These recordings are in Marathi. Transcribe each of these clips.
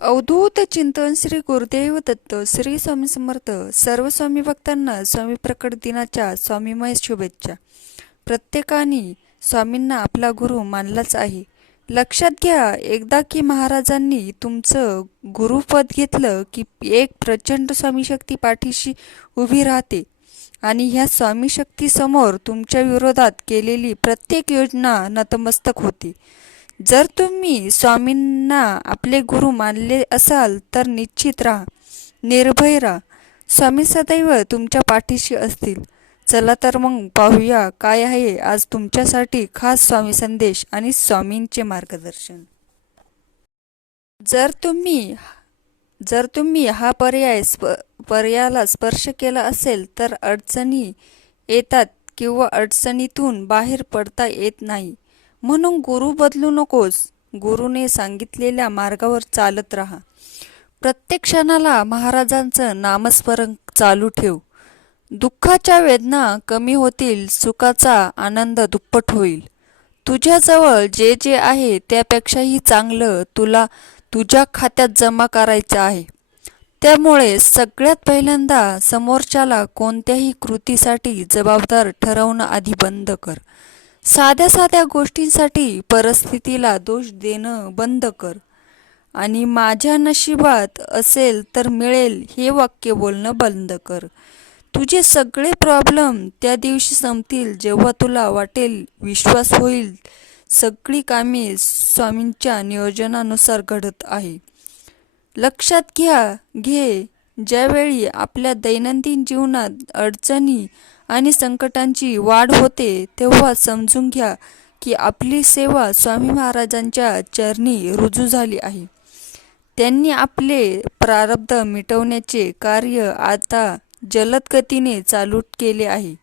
अवधूत चिंतन श्री गुरुदेव दत्त श्री स्वामी समर्थ सर्व स्वामी भक्तांना स्वामी प्रकट दिनाच्या स्वामीमय शुभेच्छा. प्रत्येकाने स्वामींना आपला गुरु मानलाच आहे. लक्षात घ्या एकदा की महाराजांनी तुमचं गुरुपद घेतलं की एक प्रचंड स्वामी शक्ती पाठीशी उभी राहते आणि ह्या स्वामी शक्तीसमोर तुमच्या विरोधात केलेली प्रत्येक योजना नतमस्तक होते. जर तुम्ही स्वामींना आपले गुरु मानले असाल तर निश्चित राहा. निर्भय राहा. स्वामी सदैव तुमच्या पाठीशी असतील. चला तर मग पाहूया काय आहे आज तुमच्यासाठी खास स्वामी संदेश आणि स्वामींचे मार्गदर्शन. जर तुम्ही जर तुम्ही हा पर्याय स्प पर्यायाला स्पर्श केला असेल तर अडचणी येतात किंवा अडचणीतून बाहेर पडता येत नाही. म्हणून गुरु बदलू नकोस. गुरुने सांगितलेल्या मार्गावर चालत राहा. प्रत्येक क्षणाला महाराजांचं नामस्मरण चालू ठेव. दुःखाच्या वेदना कमी होतील सुखाचा आनंद दुप्पट होईल. तुझ्याजवळ जे जे आहे त्यापेक्षाही चांगलं तुला तुझ्या खात्यात जमा करायचं आहे. त्यामुळे सगळ्यात पहिल्यांदा समोरच्याला कोणत्याही कृतीसाठी जबाबदार ठरवणं आधी बंद कर. साध्या साध्या गोष्टींसाठी परिस्थितीला दोष देणं बंद कर. आणि माझ्या नशिबात असेल तर मिळेल हे वाक्य बोलणं बंद कर. तुझे सगळे प्रॉब्लेम त्या दिवशी संपतील जेव्हा तुला वाटेल विश्वास होईल. सगळी कामे स्वामींच्या नियोजनानुसार घडत आहे. लक्षात घ्या घे. ज्यावेळी आपल्या दैनंदिन जीवनात अडचणी आणि संकटांची वाढ होते तेव्हा समजून घ्या की आपली सेवा स्वामी महाराजांच्या चरणी रुजू झाली आहे. त्यांनी आपले प्रारब्ध मिटवण्याचे कार्य आता जलद गतीने चालू केले आहे.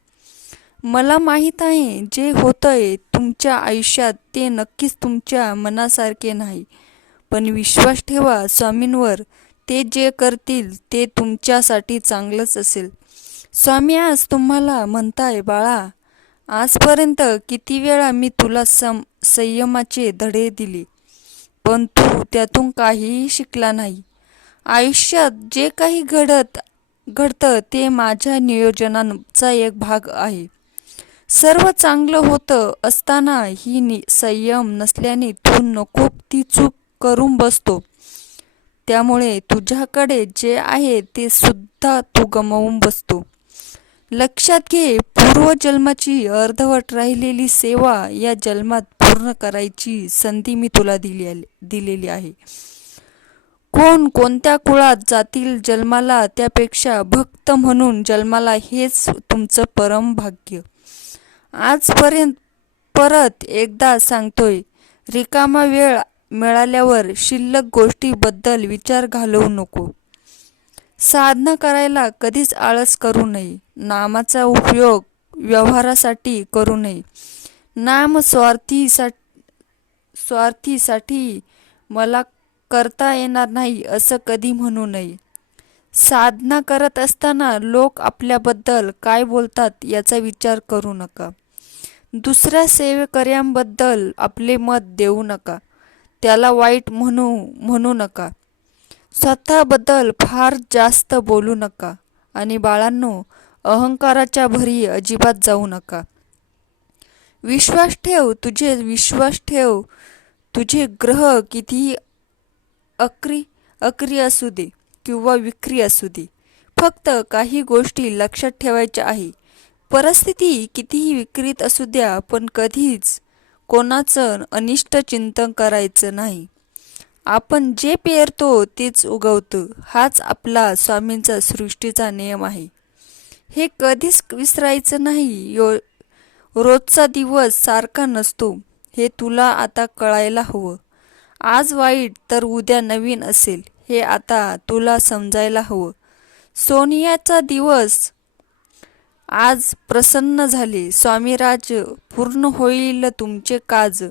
मला माहीत आहे जे होतंय तुमच्या आयुष्यात ते नक्कीच तुमच्या मनासारखे नाही. पण विश्वास ठेवा स्वामींवर ते जे करतील ते तुमच्यासाठी चांगलंच असेल. स्वामी आज तुम्हाला म्हणताय बाळा आजपर्यंत किती वेळा मी तुला सम संयमाचे धडे दिले पण तू त्यातून काहीही शिकला नाही. आयुष्यात जे काही घडत घडतं ते माझ्या नियोजनाचा एक भाग आहे. सर्व चांगलं होतं असताना ही नि संयम नसल्याने तू नको ती चूक करून बसतो. त्यामुळे तुझ्याकडे जे आहे ते सुद्धा तू गमावून बसतो. लक्षात घे पूर्वजन्माची अर्धवट राहिलेली सेवा या जन्मात पूर्ण करायची संधी मी तुला दिली दिलेली आहे. कोण कोणत्या कुळात जातील जन्माला त्यापेक्षा भक्त म्हणून जन्माला हेच तुमचं परम भाग्य. आजपर्यंत परत एकदा सांगतोय रिकामा वेळ मिळाल्यावर शिल्लक गोष्टीबद्दल विचार घालवू नको. साधना करायला कधीच आळस करू नये. नामाचा उपयोग व्यवहारासाठी करू नये. नाम स्वार्थीसा स्वार्थीसाठी मला करता येणार नाही असं कधी म्हणू नये. साधना करत असताना लोक आपल्याबद्दल काय बोलतात याचा विचार करू नका. दुसऱ्या सेवेकऱ्यांबद्दल आपले मत देऊ नका. त्याला वाईट म्हणू म्हणू नका. स्वतःबद्दल फार जास्त बोलू नका आणि बाळांनो अहंकाराच्या भरी अजिबात जाऊ नका. विश्वास ठेव तुझे विश्वास ठेव तुझे ग्रह कितीही अक्री अक्री असू दे किंवा विक्री असू दे फक्त काही गोष्टी लक्षात ठेवायच्या आहे. परिस्थिती कितीही विक्रीत असू द्या पण कधीच कोणाचं अनिष्ट चिंतन करायचं नाही. आपण जे पेरतो तेच उगवतं. हाच आपला स्वामींचा सृष्टीचा नियम आहे. हे कधीच विसरायचं नाही. यो रोजचा दिवस सारखा नसतो. हे तुला आता कळायला हवं. आज वाईट तर उद्या नवीन असेल. हे आता तुला समजायला हवं. सोनियाचा दिवस आज प्रसन्न झाले. स्वामीराज पूर्ण होईल तुमचे काज.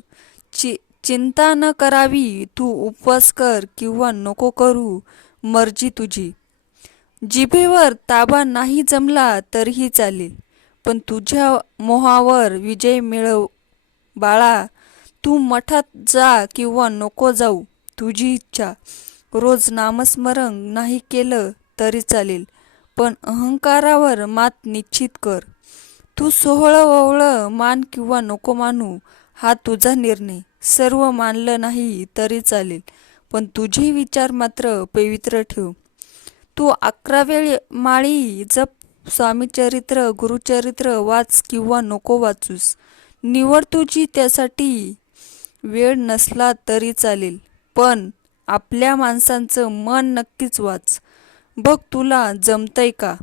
चि चिंता न करावी तू उपवास कर किंवा नको करू मर्जी तुझी. जिभेवर ताबा नाही जमला तरीही चालेल पण तुझ्या मोहावर विजय मिळव बाळा. तू मठात जा किंवा नको जाऊ तुझी इच्छा. रोज नामस्मरण नाही केलं तरी चालेल पण अहंकारावर मात निश्चित कर. तू सोहळं ओवळं मान किंवा नको मानू हा तुझा निर्णय. सर्व मानलं नाही तरी चालेल. पण तुझे विचार मात्र पवित्र ठेव. तू अकरा वेळ माळी जप स्वामीचरित्र गुरुचरित्र वाच किंवा नको वाचूस. निवड तुझी त्यासाठी वेळ नसला तरी चालेल. पण आपल्या माणसांचं मन नक्कीच वाच. बघ तुला जमतंय का?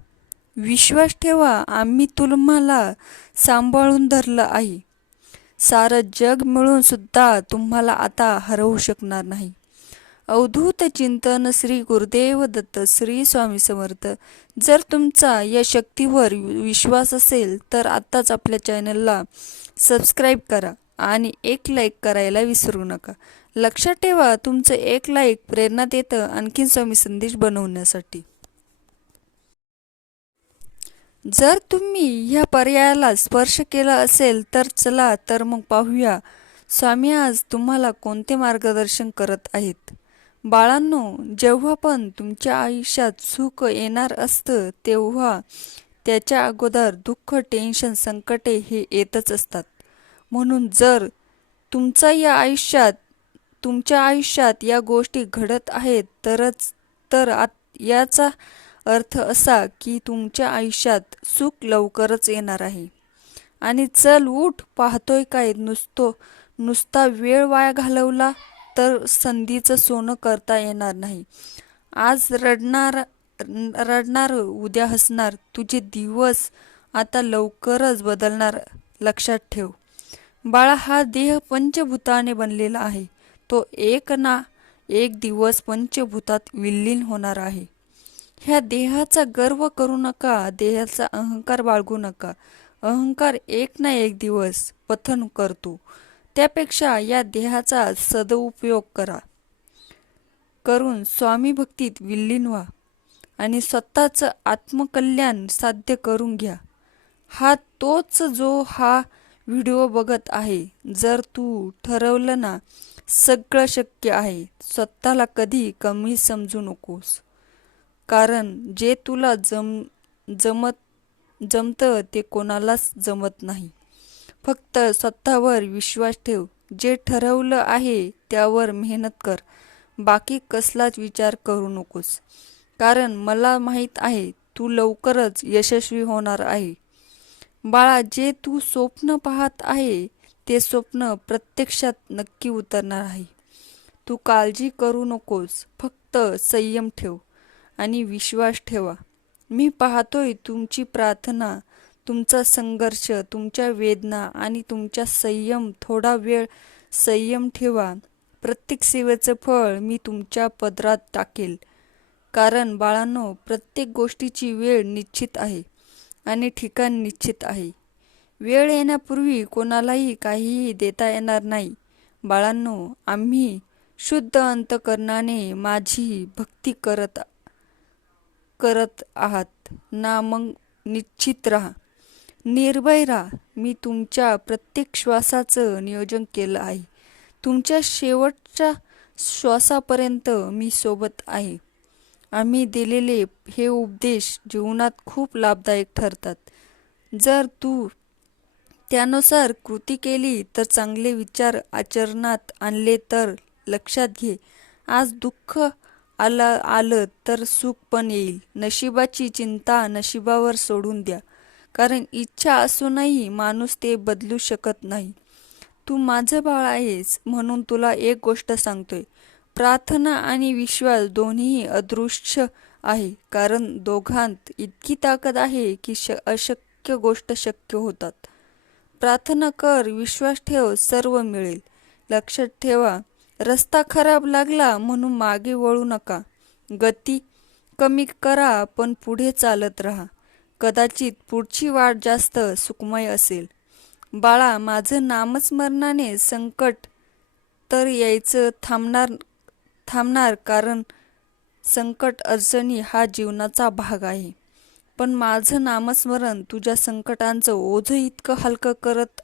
विश्वास ठेवा आम्ही तुम्हाला सांभाळून धरलं आहे. सारं जग मिळून सुद्धा तुम्हाला आता हरवू शकणार नाही. अवधूत चिंतन श्री गुरुदेव दत्त श्री स्वामी समर्थ. जर तुमचा या शक्तीवर विश्वास असेल तर आत्ताच आपल्या चॅनलला सबस्क्राईब करा आणि एक लाईक करायला विसरू नका. लक्षात ठेवा तुमचं एक लाईक प्रेरणा देतं आणखीन स्वामी संदेश बनवण्यासाठी. जर तुम्ही ह्या पर्यायाला स्पर्श केला असेल तर चला तर मग पाहूया. स्वामी आज तुम्हाला कोणते मार्गदर्शन करत आहेत? बाळांनो जेव्हा पण तुमच्या आयुष्यात सुख येणार असतं तेव्हा त्याच्या अगोदर दुःख टेन्शन संकटे हे येतच असतात. म्हणून जर तुमचा या आयुष्यात तुमच्या आयुष्यात या गोष्टी घडत आहेत तरच तर आत याचा अर्थ असा की तुमच्या आयुष्यात सुख लवकरच येणार आहे. आणि चल उठ पाहतोय काय नुसतो नुसता वेळ वाया घालवला तर संधीचं सोनं करता येणार नाही. आज रडणार रडणार उद्या हसणार तुझे दिवस आता लवकरच बदलणार लक्षात ठेव. बाळा हा देह पंचभूताने बनलेला आहे. तो एक ना एक दिवस पंचभूतात विलीन होणार आहे. ह्या देहाचा गर्व करू नका देहाचा अहंकार बाळगू नका. अहंकार एक ना एक दिवस पथन करतो. त्यापेक्षा या देहाचा सदउपयोग करा. करून स्वामी भक्तीत विलीन व्हा आणि स्वतःचं आत्मकल्याण साध्य करून घ्या. हा तोच जो हा व्हिडिओ बघत आहे जर तू ठरवलं ना सगळं शक्य आहे. स्वतःला कधी कमी समजू नकोस. कारण जे तुला जम जमत जमतं ते कोणालाच जमत नाही. फक्त स्वतःवर विश्वास ठेव. जे ठरवलं आहे त्यावर मेहनत कर. बाकी कसलाच विचार करू नकोस. कारण मला माहीत आहे तू लवकरच यशस्वी होणार आहे. बाळा जे तू स्वप्न पाहत आहे ते स्वप्न प्रत्यक्षात नक्की उतरणार आहे. तू काळजी करू नकोस. फक्त संयम ठेव. आणि विश्वास ठेवा. मी पाहतोय तुमची प्रार्थना तुमचा संघर्ष तुमच्या वेदना आणि तुमचा संयम थोडा वेळ संयम ठेवा. प्रत्येक सेवेचं फळ मी तुमच्या पदरात टाकेल. कारण बाळांनो प्रत्येक गोष्टीची वेळ निश्चित आहे आणि ठिकाण निश्चित आहे. वेळ येण्यापूर्वी कोणालाही काहीही देता येणार नाही. बाळांनो आम्ही शुद्ध अंतकरणाने माझी भक्ती करत करत आहात. ना मग निश्चित राहा. निर्भय राहा. मी तुमच्या प्रत्येक श्वासाचं नियोजन केलं आहे. तुमच्या शेवटच्या श्वासापर्यंत मी सोबत आहे. आम्ही दिलेले हे उपदेश जीवनात खूप लाभदायक ठरतात. जर तू त्यानुसार कृती केली तर चांगले विचार आचरणात आणले तर लक्षात घे. आज दुःख आलं आलं तर सुख पण येईल. नशिबाची चिंता नशिबावर सोडून द्या. कारण इच्छा असूनही माणूस ते बदलू शकत नाही. तू माझं बाळ आहेस म्हणून तुला एक गोष्ट सांगतोय. प्रार्थना आणि विश्वास दोन्ही अदृश्य आहे. कारण दोघांत इतकी ताकद आहे की श अशक्य गोष्ट शक्य होतात. प्रार्थना कर विश्वास ठेव सर्व मिळेल. लक्षात ठेवा रस्ता खराब लागला म्हणून मागे वळू नका. गती कमी करा पण पुढे चालत राहा. कदाचित पुढची वाट जास्त सुखमय असेल. बाळा माझं नामस्मरणाने संकट तर यायचं थांबणार थांबणार कारण संकट अडचणी हा जीवनाचा भाग आहे. पण माझं नामस्मरण तुझ्या संकटांचं ओझं इतकं हलकं करत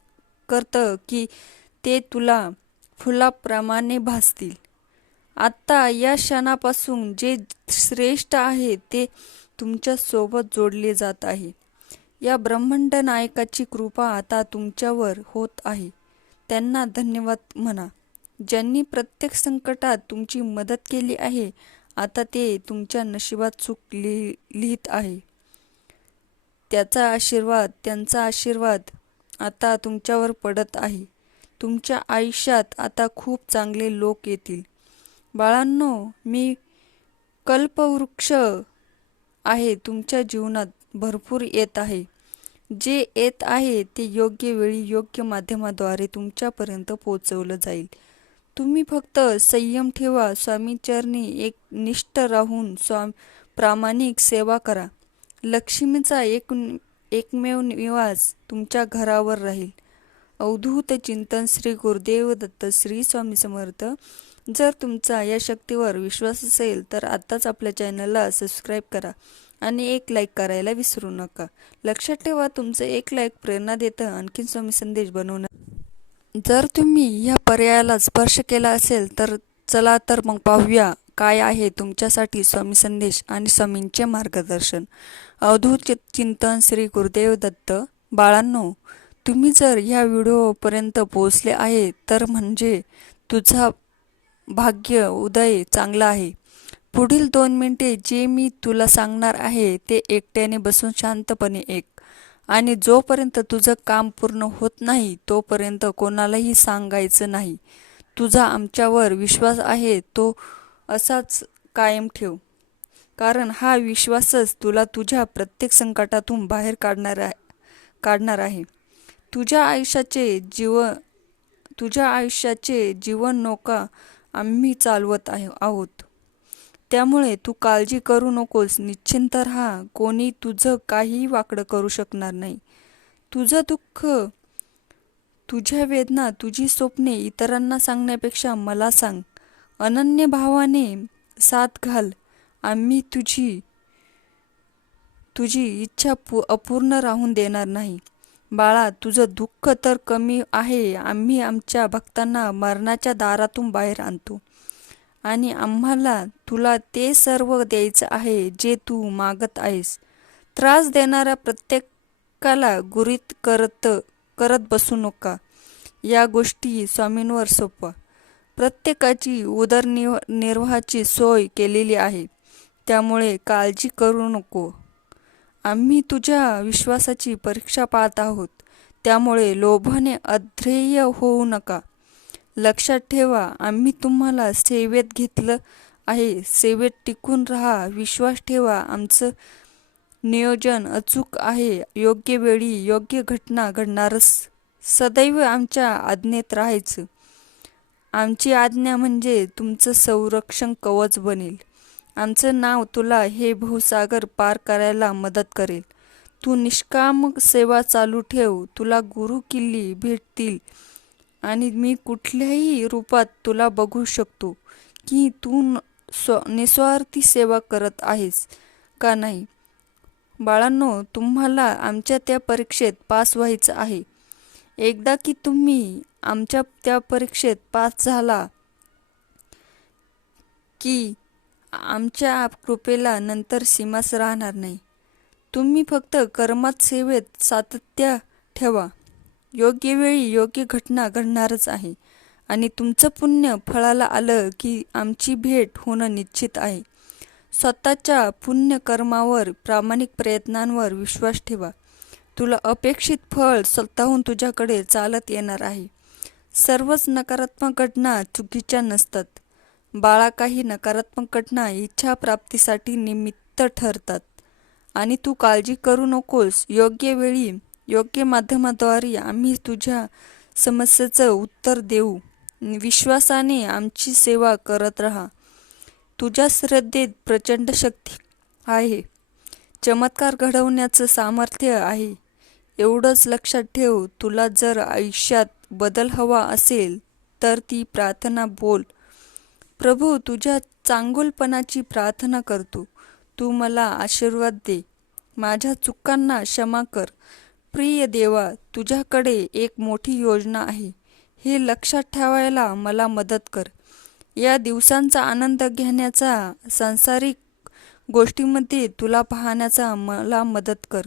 करतं की ते तुला फुलाप्रमाणे भासतील. आत्ता या क्षणापासून जे श्रेष्ठ आहे ते तुमच्यासोबत जोडले जात आहे. या ब्रह्मांड नायकाची कृपा आता तुमच्यावर होत आहे. त्यांना धन्यवाद म्हणा. ज्यांनी प्रत्येक संकटात तुमची मदत केली आहे आता ते तुमच्या नशिबात चूक लिहि लिहित आहे. त्याचा आशीर्वाद त्यांचा आशीर्वाद आता तुमच्यावर पडत आहे. तुमच्या आयुष्यात आता खूप चांगले लोक येतील. बाळांनो मी कल्पवृक्ष आहे तुमच्या जीवनात भरपूर येत आहे. जे येत आहे ते योग्य वेळी योग्य माध्यमाद्वारे तुमच्यापर्यंत पोचवलं जाईल. तुम्ही फक्त संयम ठेवा स्वामीचरणी एक निष्ठ राहून स्वाम प्रामाणिक सेवा करा. लक्ष्मीचा एक एकमेव निवास तुमच्या घरावर राहील. अवधूत चिंतन श्री गुरुदेव दत्त श्री स्वामी समर्थ. जर तुमचा या शक्तीवर विश्वास असेल तर आत्ताच आपल्या चॅनलला सबस्क्राईब करा आणि एक लाईक करायला विसरू नका. लक्षात ठेवा तुमचं एक लाईक प्रेरणा देतं आणखीन स्वामी संदेश बनवणं. जर तुम्ही या पर्यायाला स्पर्श केला असेल तर चला तर मग पाहूया काय आहे तुमच्यासाठी स्वामी संदेश आणि स्वामींचे मार्गदर्शन. अवधूत चिंतन श्री गुरुदेव दत्त. बाळांनो तुम्ही जर ह्या व्हिडिओपर्यंत पोहोचले आहे तर म्हणजे तुझा भाग्य उदय चांगला आहे. पुढील दोन मिनिटे जे मी तुला सांगणार आहे ते एकट्याने बसून शांतपणे एक आणि जोपर्यंत तुझं काम पूर्ण होत नाही तोपर्यंत कोणालाही सांगायचं नाही. तुझा आमच्यावर विश्वास आहे तो असाच कायम ठेव. कारण हा विश्वासच तुला तुझ्या प्रत्येक संकटातून बाहेर काढणार आहे काढणार आहे. तुझ्या आयुष्याचे जीव तुझ्या आयुष्याचे जीवन नौका आम्ही चालवत आहे आहोत. त्यामुळे तू काळजी करू नकोस निश्चिंत राहा. कोणी तुझं काहीही वाकडं करू शकणार नाही. तुझं दुःख तुझ्या वेदना तुझी स्वप्ने इतरांना सांगण्यापेक्षा मला सांग. अनन्य भावाने साथ घाल. आम्ही तुझी तुझी इच्छा पू अपूर्ण राहून देणार नाही. बाळा तुझं दुःख तर कमी आहे. आम्ही आमच्या भक्तांना मरणाच्या दारातून बाहेर आणतो. आणि आम्हाला तुला ते सर्व द्यायचं आहे जे तू मागत आहेस. त्रास देणाऱ्या प्रत्येकाला गुरीत करत करत बसू नका. या गोष्टी स्वामींवर सोपवा. प्रत्येकाची उदरनिर्वाहाची निर्वाहाची सोय केलेली आहे. त्यामुळे काळजी करू नको. आम्ही तुझ्या विश्वासाची परीक्षा पाहत आहोत. त्यामुळे लोभाने अध्येय होऊ नका. लक्षात ठेवा आम्ही तुम्हाला सेवेत घेतलं आहे. सेवेत टिकून राहा. विश्वास ठेवा आमचं नियोजन अचूक आहे. योग्य वेळी योग्य घटना घडणारच. सदैव आमच्या आज्ञेत राहायचं. आमची आज्ञा म्हणजे तुमचं संरक्षण कवच बनेल. आमचं नाव तुला हे भूसागर पार करायला मदत करेल. तू निष्काम सेवा चालू ठेव. तुला गुरु किल्ली भेटतील. आणि मी कुठल्याही रूपात तुला बघू शकतो की तू स्व निस्वार्थी सेवा करत आहेस का नाही. बाळांनो तुम्हाला आमच्या त्या परीक्षेत पास व्हायचं आहे. एकदा की तुम्ही आमच्या त्या परीक्षेत पास झाला की आमच्या कृपेला नंतर सीमाच राहणार नाही. तुम्ही फक्त कर्मात सेवेत सातत्य ठेवा. योग्य वेळी योग्य घटना घडणारच आहे आणि तुमचं पुण्य फळाला आलं की आमची भेट होणं निश्चित आहे. स्वतःच्या पुण्यकर्मावर प्रामाणिक प्रयत्नांवर विश्वास ठेवा. तुला अपेक्षित फळ स्वतःहून तुझ्याकडे चालत येणार आहे. सर्वच नकारात्मक घटना चुकीच्या नसतात. बाळा काही नकारात्मक घटना इच्छा प्राप्तीसाठी निमित्त ठरतात. आणि तू काळजी करू नकोस. योग्य वेळी योग्य माध्यमाद्वारे आम्ही तुझ्या समस्येचं उत्तर देऊ. विश्वासाने आमची सेवा करत राहा. तुझ्या श्रद्धेत प्रचंड शक्ती आहे. चमत्कार घडवण्याचं सामर्थ्य आहे. एवढंच लक्षात ठेव तुला जर आयुष्यात बदल हवा असेल तर ती प्रार्थना बोल. प्रभू तुझ्या चांगुलपणाची प्रार्थना करतो. तू मला आशीर्वाद दे. माझ्या चुकांना क्षमा कर. प्रिय देवा तुझ्याकडे एक मोठी योजना आहे. हे लक्षात ठेवायला मला मदत कर. या दिवसांचा आनंद घेण्याचा सांसारिक गोष्टीमध्ये तुला पाहण्याचा मला मदत कर.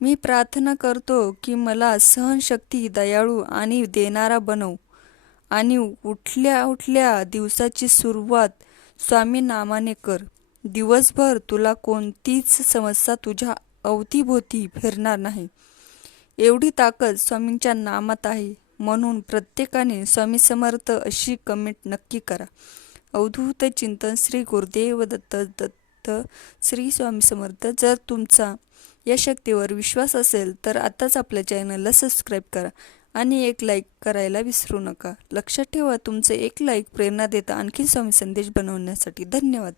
मी प्रार्थना करतो की मला सहनशक्ती दयाळू आणि देणारा बनव. आणि उठल्या उठल्या दिवसाची सुरुवात स्वामी नामाने कर. दिवसभर तुला कोणतीच समस्या तुझ्या अवतीभोवती फिरणार नाही. एवढी ताकद स्वामींच्या नामात आहे. म्हणून प्रत्येकाने स्वामी समर्थ अशी कमेंट नक्की करा. अवधूत चिंतन श्री गुरुदेव दत्त दत्त श्री स्वामी समर्थ. जर तुमचा या शक्तीवर विश्वास असेल तर आताच आपल्या चॅनलला सबस्क्राईब करा. आणि एक लाईक करायला विसरू नका. लक्षात ठेवा तुमचं एक लाईक प्रेरणा देता आणखी स्वामी संदेश बनवण्यासाठी. धन्यवाद.